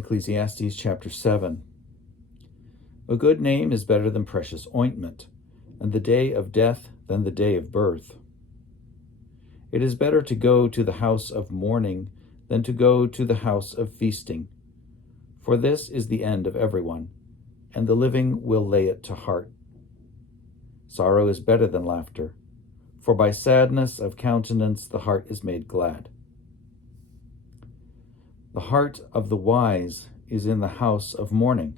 Ecclesiastes chapter 7. A good name is better than precious ointment, and the day of death than the day of birth. It is better to go to the house of mourning than to go to the house of feasting, for this is the end of everyone, and the living will lay it to heart. Sorrow is better than laughter, for by sadness of countenance the heart is made glad. The heart of the wise is in the house of mourning,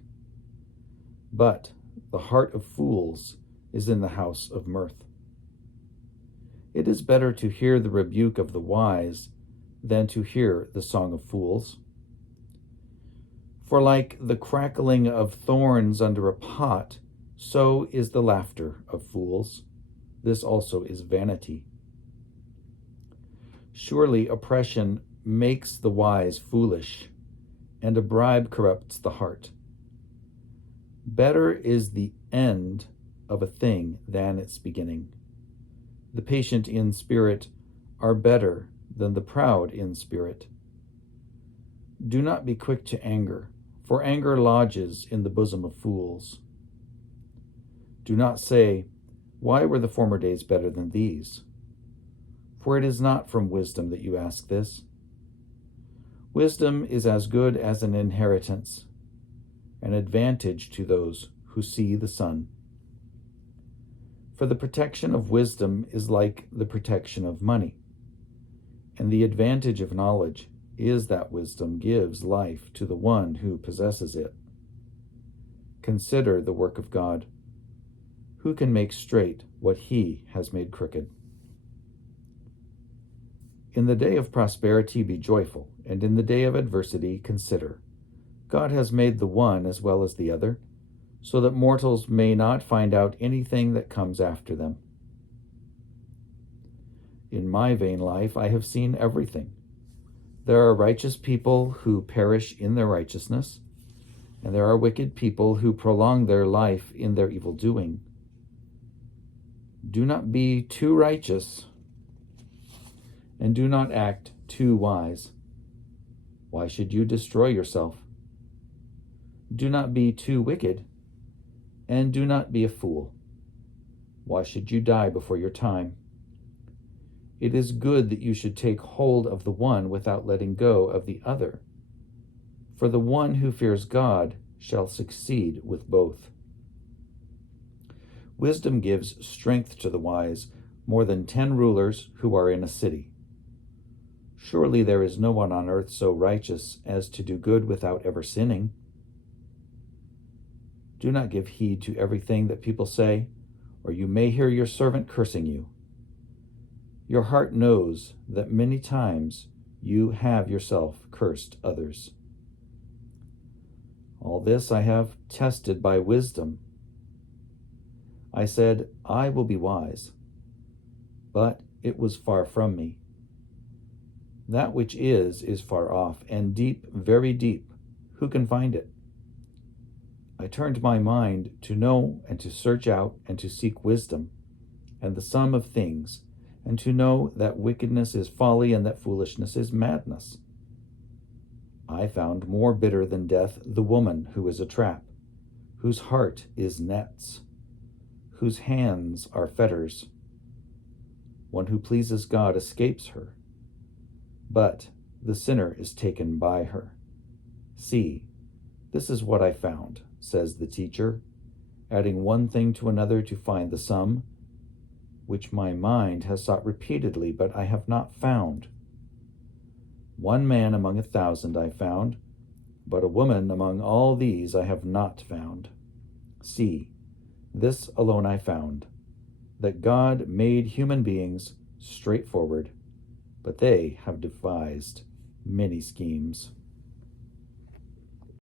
but the heart of fools is in the house of mirth. It is better to hear the rebuke of the wise than to hear the song of fools. For like the crackling of thorns under a pot, so is the laughter of fools. This also is vanity. Surely oppression makes the wise foolish, and a bribe corrupts the heart. Better is the end of a thing than its beginning. The patient in spirit are better than the proud in spirit. Do not be quick to anger, for anger lodges in the bosom of fools. Do not say, "Why were the former days better than these?" For it is not from wisdom that you ask this. Wisdom is as good as an inheritance, an advantage to those who see the sun. For the protection of wisdom is like the protection of money, and the advantage of knowledge is that wisdom gives life to the one who possesses it. Consider the work of God. Who can make straight what he has made crooked? In the day of prosperity be joyful, and in the day of adversity consider. God has made the one as well as the other, so that mortals may not find out anything that comes after them. In my vain life I have seen everything. There are righteous people who perish in their righteousness, and there are wicked people who prolong their life in their evil doing. Do not be too righteous, and do not act too wise. Why should you destroy yourself? Do not be too wicked, and do not be a fool. Why should you die before your time? It is good that you should take hold of the one without letting go of the other, for the one who fears God shall succeed with both. Wisdom gives strength to the wise, more than 10 rulers who are in a city. Surely there is no one on earth so righteous as to do good without ever sinning. Do not give heed to everything that people say, or you may hear your servant cursing you. Your heart knows that many times you have yourself cursed others. All this I have tested by wisdom. I said, I will be wise, but it was far from me. That which is far off, and deep, very deep. Who can find it? I turned my mind to know and to search out and to seek wisdom, and the sum of things, and to know that wickedness is folly and that foolishness is madness. I found more bitter than death the woman who is a trap, whose heart is nets, whose hands are fetters. One who pleases God escapes her, but the sinner is taken by her. See, this is what I found, says the teacher, adding one thing to another to find the sum, which my mind has sought repeatedly, but I have not found. One man among 1,000 I found, but a woman among all these I have not found. See, this alone I found, that God made human beings straightforward, but they have devised many schemes.